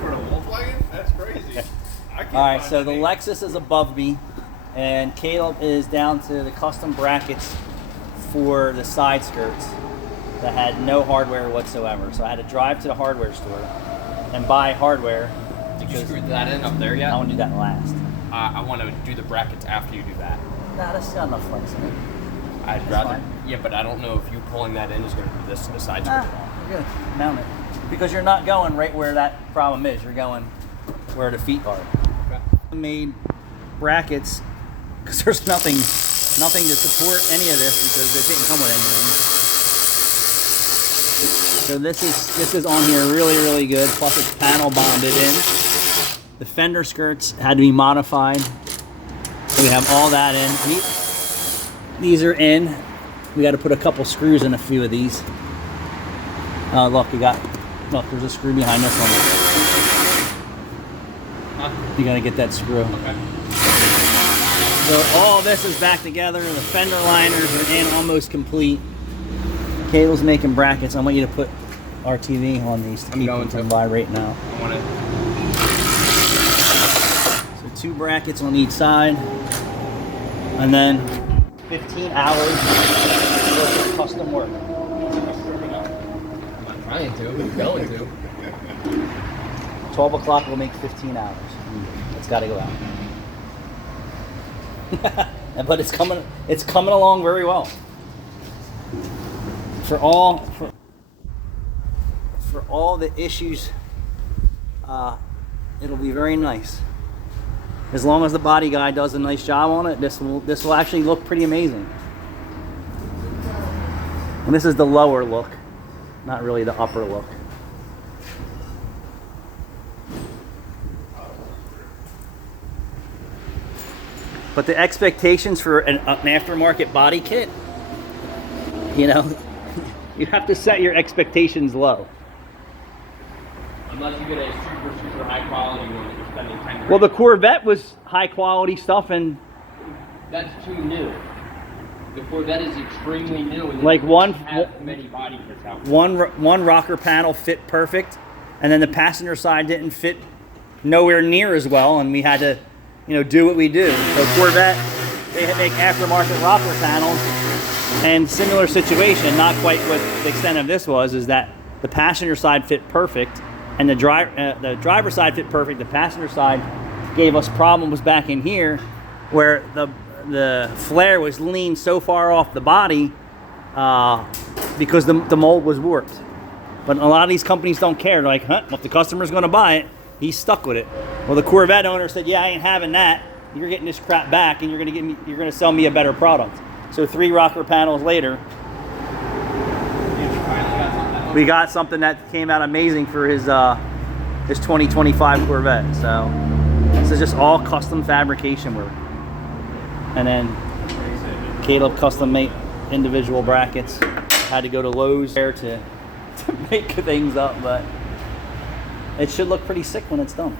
bracket for the Volkswagen? That's crazy. All right, so the Lexus is above me, and Caleb is down to the custom brackets for the side skirts that had no hardware whatsoever. So I had to drive to the hardware store and buy hardware. Did you screw that in up there yet? I want to do that last. I want to do the brackets after you do that. Nah, that's got enough flex in it. I'd That's rather. fine. Yeah, but I don't know if you pulling that in is going to do this to the side Nah, skirt. you're good. Mount it. Because you're not going right where that problem is. You're going where the feet are. Okay. Made brackets because there's nothing to support any of this because it didn't come with anything. So this is on here really good. Plus it's panel bonded in. The fender skirts had to be modified. So we have all that in. These are in. We got to put a couple screws in a few of these. Look, there's a screw behind this one. You got to get that screw. Okay. So all this is back together. The fender liners are in, almost complete. Caleb's making brackets. I want you to put RTV on these to keep them from vibrating out. I want to. So 2 brackets on each side, and then 15 hours worth of custom work. I'm not trying to. I'm going to. 12 o'clock will make 15 hours. It's got to go out. But it's coming along very well. For all the issues, it'll be very nice. As long as the body guy does a nice job on it, this will actually look pretty amazing. And this is the lower look, not really the upper look. But the expectations for an aftermarket body kit, you know, you have to set your expectations low. Unless you get a super high quality one that you're spending $10,000. Well, the Corvette was high quality stuff, and That's too new. The Corvette is extremely new. And Like one- have many body kits out. one rocker panel fit perfect, and then the passenger side didn't fit nowhere near as well, and we had to, do what we do. So Corvette, they make aftermarket rocker panels, and similar situation, not quite what the extent of this was, is that the passenger side fit perfect, and the driver side fit perfect. The passenger side gave us problems back in here, where the flare was leaned so far off the body because the mold was warped. But a lot of these companies don't care. They're like, well, if the customer's going to buy it, he's stuck with it. Well, the Corvette owner said, yeah, I ain't having that. You're getting this crap back, and you're going to sell me a better product. So 3 rocker panels later, we got something that came out amazing for his 2025 Corvette. So this is just all custom fabrication work. And then Caleb custom made individual brackets. Had to go to Lowe's there to make things up, but it should look pretty sick when it's done.